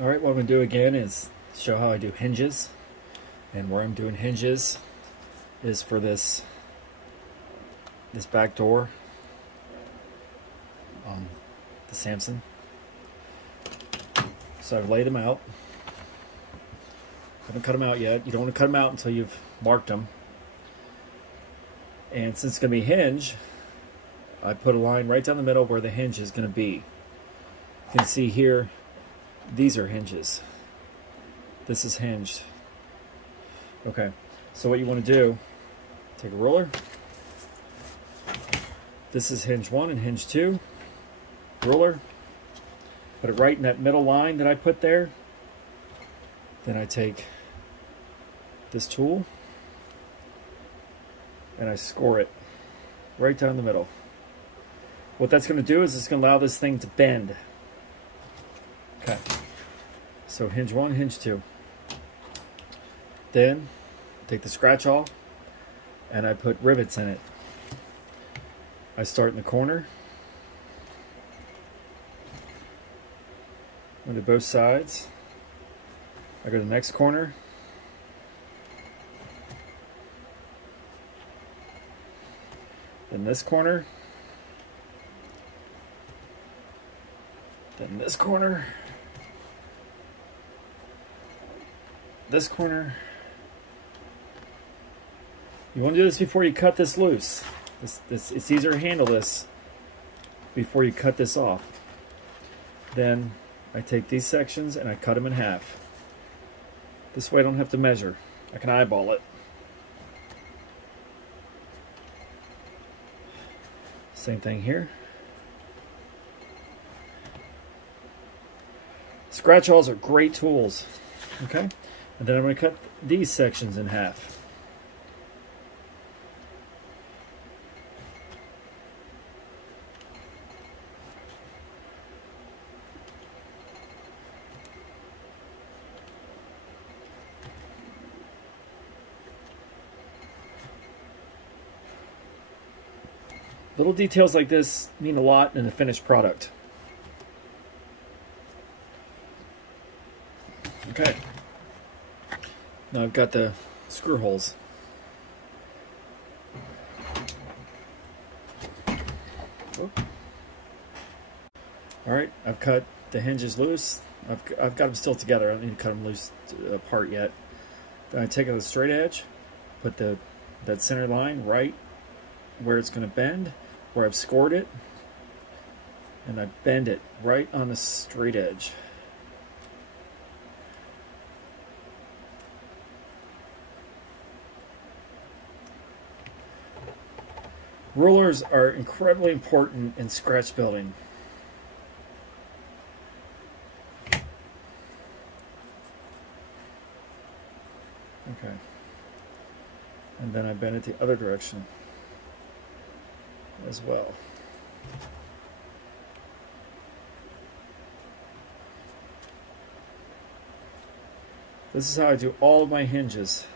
Alright, what I'm going to do again is show how I do hinges. And where I'm doing hinges is for this back door on the Samson. So I've laid them out. I haven't cut them out yet. You don't want to cut them out until you've marked them. And since it's going to be hinge, I put a line right down the middle where the hinge is going to be. You can see here, these are hinges. This is hinged. Okay, so what you want to do, take a ruler. This is hinge 1 and hinge 2. Ruler. Put it right in that middle line that I put there. Then I take this tool and I score it right down the middle. What that's going to do is it's going to allow this thing to bend. Okay. So hinge 1, hinge 2. Then take the scratch awl and I put rivets in it. I start in the corner. I do both sides. I go to the next corner. Then this corner. Then this corner. This corner. You want to do this before you cut this loose. It's easier to handle this before you cut this off. Then I take these sections and I cut them in half. This way I don't have to measure. I can eyeball it. Same thing here. Scratch awls are great tools. Okay? And then I'm going to cut these sections in half. Little details like this mean a lot in the finished product. Okay. Now I've got the screw holes. Alright, I've cut the hinges loose. I've got them still together. I don't need to cut them loose apart yet. Then I take out the straight edge, put that center line right where it's going to bend, where I've scored it, and I bend it right on the straight edge. Rulers are incredibly important in scratch building. Okay. And then I bend it the other direction as well. This is how I do all of my hinges.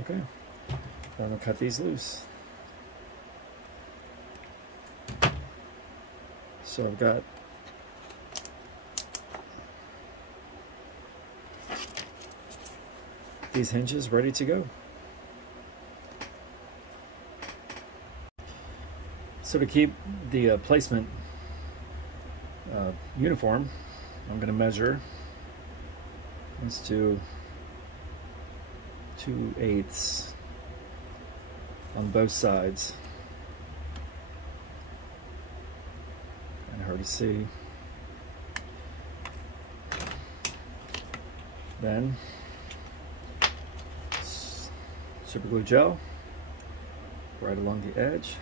Okay, I'm going to cut these loose. So I've got these hinges ready to go. So to keep the placement uniform, I'm going to measure. Let's do 2/8 on both sides. Kind of hard to see. Then super glue gel right along the edge.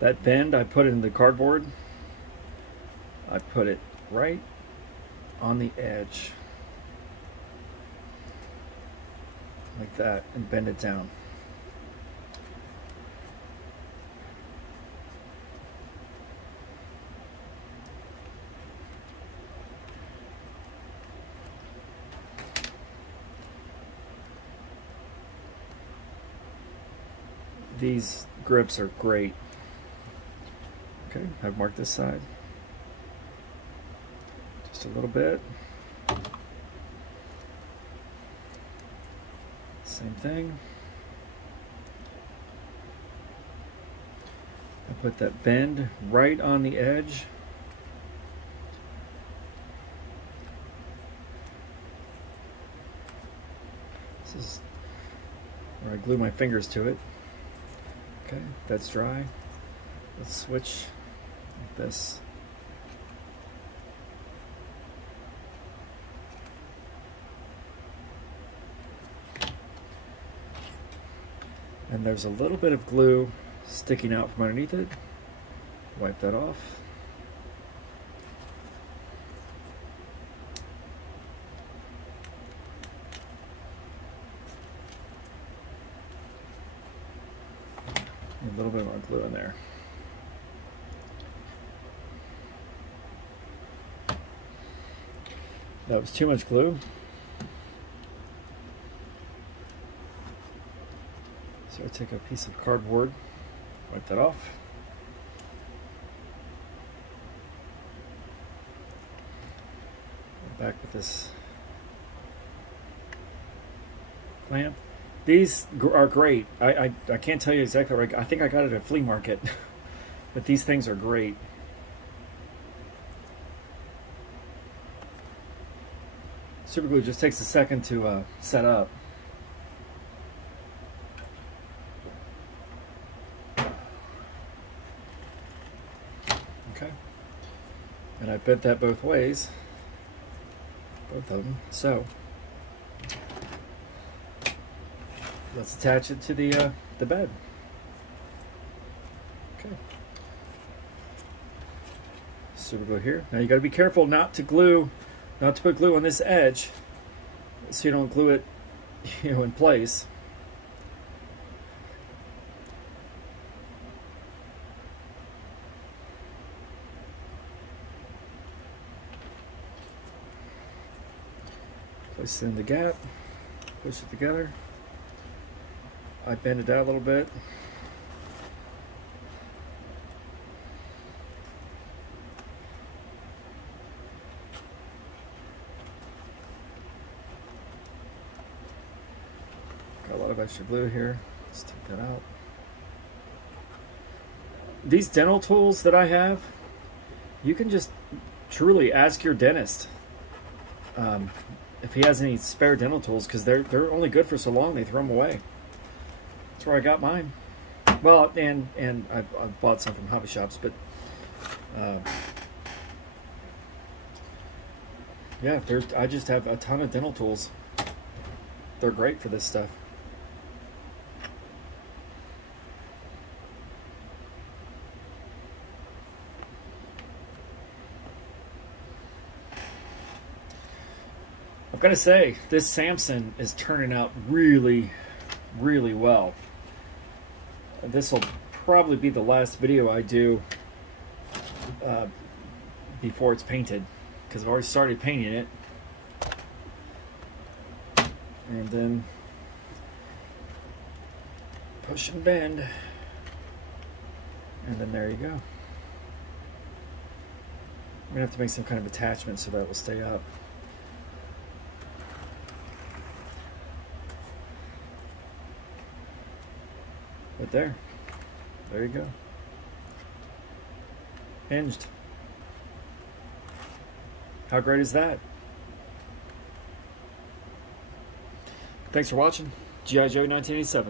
That bend I put in the cardboard, I put it right on the edge like that and bend it down. These grips are great. Okay, I've marked this side. Just a little bit. Same thing. I put that bend right on the edge. This is where I glue my fingers to it. Okay, that's dry. Let's switch like this. And there's a little bit of glue sticking out from underneath it. Wipe that off. A little bit more glue in there. That was too much glue. So I take a piece of cardboard, wipe that off. Go back with this clamp. These are great. I can't tell you exactly where I think I got it at a flea market, but these things are great. Super glue just takes a second to set up. Okay, and I bent that both ways, both of them. So let's attach it to the bed. Okay, super glue here. Now you got to be careful not to put glue on this edge, so you don't glue it, in place. Place it in the gap, push it together. I bend it out a little bit. Got a lot of extra glue here. Let's take that out. These dental tools that I have, you can just truly ask your dentist if he has any spare dental tools, because they're only good for so long. They throw them away. That's where I got mine. Well, and I've bought some from hobby shops, but yeah, I just have a ton of dental tools. They're great for this stuff. I've got to say, this Samson is turning out really, really well. This will probably be the last video I do before it's painted, because I've already started painting it. And then push and bend, and then there you go. I'm gonna have to make some kind of attachment so that will stay up. But there you go. Hinged. How great is that? Thanks for watching. G.I. Joe 1987.